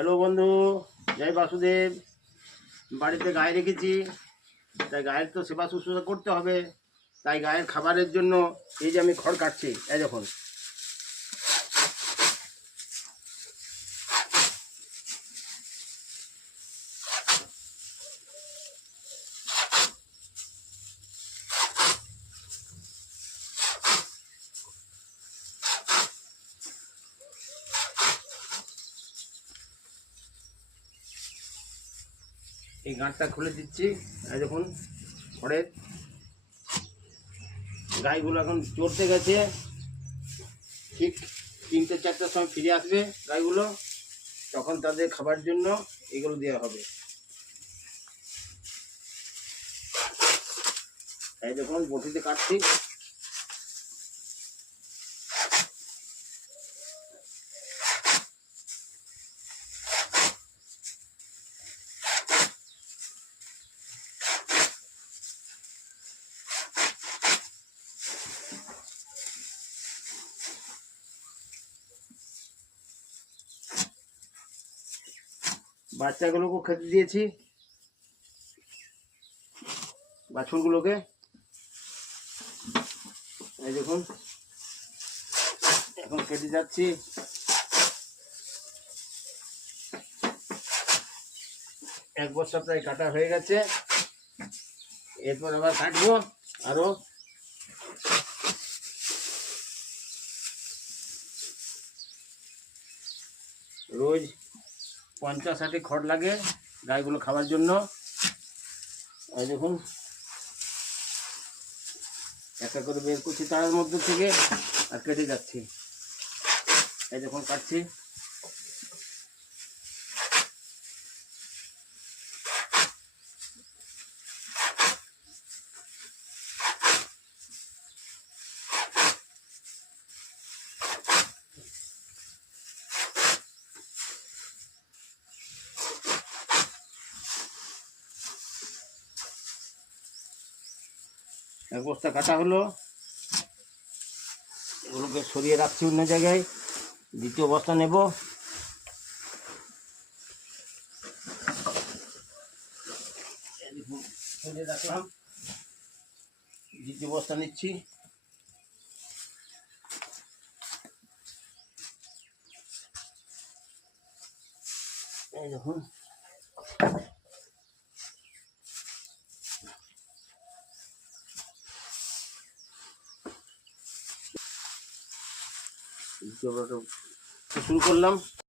Hello বন্ধু, জয় বাসুদেব। বাড়িতে গায়ে রেখেছি, তাই গায়ের তো সেবা শুশ্রূষা করতে হবে। তাই গায়ের খাবারের জন্য এই যে আমি খড় কাটছি, এই দেখুন। এই গাঁটটা খুলে দিচ্ছি, এই দেখুন। খড়ের গাইগুলো এখন চড়তে গেছে, ঠিক 3-4টার সময় ফিরে আসবে গাইগুলো। তখন তাদের খাবার জন্য এগুলো দেওয়া হবে। এই দেখুন বটিতে কাটছি। বাচ্চাগুলোকে খেতে দিয়েছি, বাছুরগুলোকে। এই দেখুন এখন খেতে যাচ্ছি। এক বস্তা প্রায় কাটা হয়ে গেছে, এরপর আবার কাটবো আরো। রোজ 50-60 খড় লাগে গাইগুলো খাওয়ার জন্য। এই দেখুন একটা করে বের করছি তার মধ্যে থেকে, আর কেটে যাচ্ছি। এই দেখুন কাটছি। এক বস্তা কাটা হলো, এগুলোকে সরিয়ে রাখছি অন্য জায়গায়। দ্বিতীয় বস্তা নেব। সরিয়ে রাখলাম, দ্বিতীয় বস্তা নিচ্ছি। এই দেখুন শুরু করলাম।